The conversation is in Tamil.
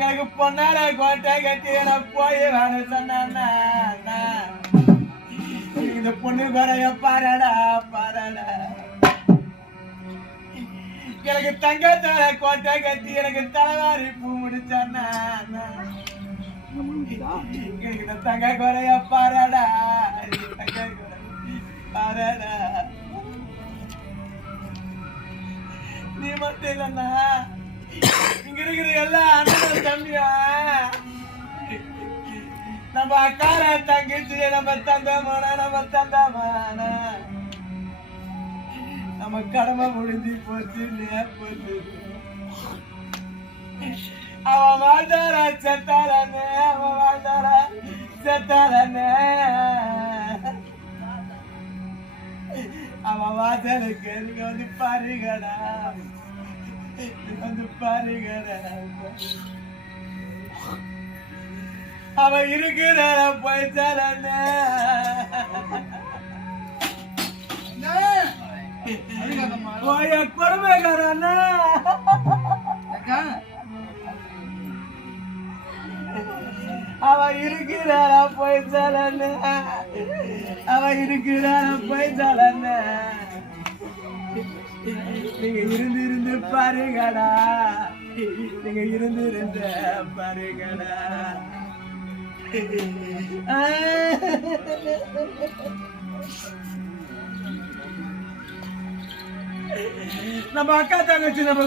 எனக்கு பொன்னால கோட்டை கட்டி நான் போய் வேணும் சொன்னா இந்த பொண்ணு குறைய பாரடா பாரடா. எனக்கு தங்கத்தால கோட்டை கட்டி எனக்கு தலைவாரி பூ முடிச்சானா. எனக்கு இந்த தங்க குறைய பாரடா. நீ இல்லைண்ணா இங்க இருக்கிற எல்லா அண்ணன் தம்பியா? நம்ம அக்கார தங்கச்சி நம்ம தந்தமான நம்ம தந்தமான நம்ம கடமை முடிஞ்சு போச்சு போச்சு. அவன் வாழ்ந்தார? செத்தாரனே அவன் வாழ்ந்தார? செத்தாரனே. அவன் வாசலுக்கு நீங்க வந்து பாருங்கடா. வந்து பாருங்கடா அவன் இருக்கிற அழுகாதம்மா. போய கொடுமைக்காரண்ணே அக்கா அவன் இருக்கிறாரா போய்த்தாரண்ணே அவன் இருக்கிறாரா இருந்து பாருங்கடா. நீங்க இருந்து இருந்த பாருங்கடா. நம்ம அக்கா தங்கச்சி நம்ம